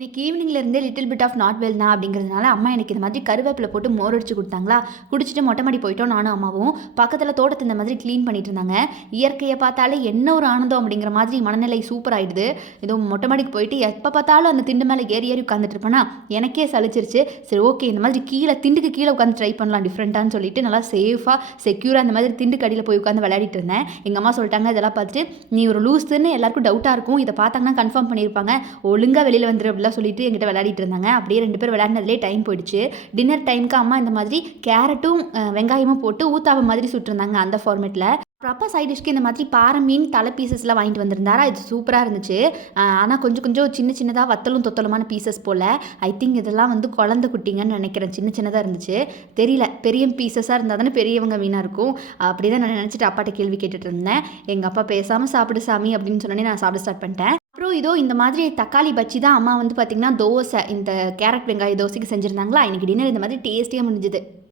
இன்னைக்கு ஈவினிங்லேருந்தே little bit of not well தான் அப்படிங்கிறதுனால அம்மா எனக்கு இந்த மாதிரி கருவேப்பிலை போட்டு மோர் அடிச்சு கொடுத்தாங்களா. குடிச்சிட்டு மொட்டை மாடி போயிட்டோம் நானும் அம்மாவும். பக்கத்தில் தோட்டத்தை இந்த மாதிரி க்ளீன் பண்ணிட்டு இருந்தாங்க. இயற்கையை பார்த்தாலே என்ன ஒரு ஆனந்தம் அப்படிங்கிற மாதிரி மனநிலை சூப்பர் ஆயிடுது. ஏதோ மொட்டை மாடிக்கு போயிட்டு எப்போ பார்த்தாலும் அந்த திண்டு மேலே ஏறி ஏறி உட்காந்துட்டு இருப்பேனா எனக்கே சலிச்சிருச்சு. சரி ஓகே, இந்த மாதிரி திண்டுக்கு கீழே உட்காந்து ட்ரை பண்ணலாம் டிஃப்ரெண்ட்டான்னு சொல்லிட்டு நல்லா சேஃபாக செக்யூராக அந்த மாதிரி திண்டுக்கு அடியில் போய் உட்காந்து விளையாடிட்டு இருந்தேன். எங்கள் அம்மா சொல்லிட்டாங்க, இதெல்லாம் பார்த்துட்டு நீ ஒரு லூஸ்ன்னு எல்லாருக்கும் டவுட்டாக இருக்கும், இதை பார்த்தாங்கன்னா கன்ஃபார்ம் பண்ணியிருப்பாங்க, ஒழுங்காக வெளியில் வந்துரு அப்படிலாம் சொல்லிட்டு என்கிட்ட விளையாடிட்டு இருந்தாங்க. அப்படியே 2 பேர் விளையாடினதுலேயே டைம் போயிடுச்சு. டின்னர் டைமுக்கு அம்மா இந்த மாதிரி கேரட்டும் வெங்காயமும் போட்டு ஊத்தாப்ப மாதிரி சுட்டுருந்தாங்க அந்த ஃபார்மேட்டில். அப்புறம் அப்பா சைட் டிஷ்க்கு இந்த மாதிரி பாறை மீன் தலை பீசஸ்லாம் வாங்கிட்டு வந்திருந்தாரா. இது சூப்பராக இருந்துச்சு. ஆனால் கொஞ்சம் கொஞ்சம் சின்னதாக வத்தலும் தொத்தலுமான பீசஸ் போல். ஐ திங்க் இதெல்லாம் வந்து குழந்தை குட்டிங்கன்னு நினைக்கிறேன். சின்னதாக இருந்துச்சு, தெரியல. பெரிய பீசஸாக இருந்தால் தானே பெரியவங்க மீனாக இருக்கும். அப்படி தான் நான் நினச்சிட்டு அப்பாட்ட கேள்வி கேட்டுட்டு இருந்தேன். எங்கள் அப்பா பேசாமல் சாப்பிடு சாமி அப்படின்னு சொன்னோன்னே நான் சாப்பிட ஸ்டார்ட் பண்ணிட்டேன். அப்புறம் இதோ இந்த மாதிரி தக்காளி பச்சி தான் அம்மா வந்து பார்த்திங்கன்னா தோசை, இந்த கேரட் வெங்காய தோசைக்கு செஞ்சுருந்தாங்களா. இன்றைக்கி டின்னர் இந்த மாதிரி டேஸ்டியாக முடிஞ்சுது.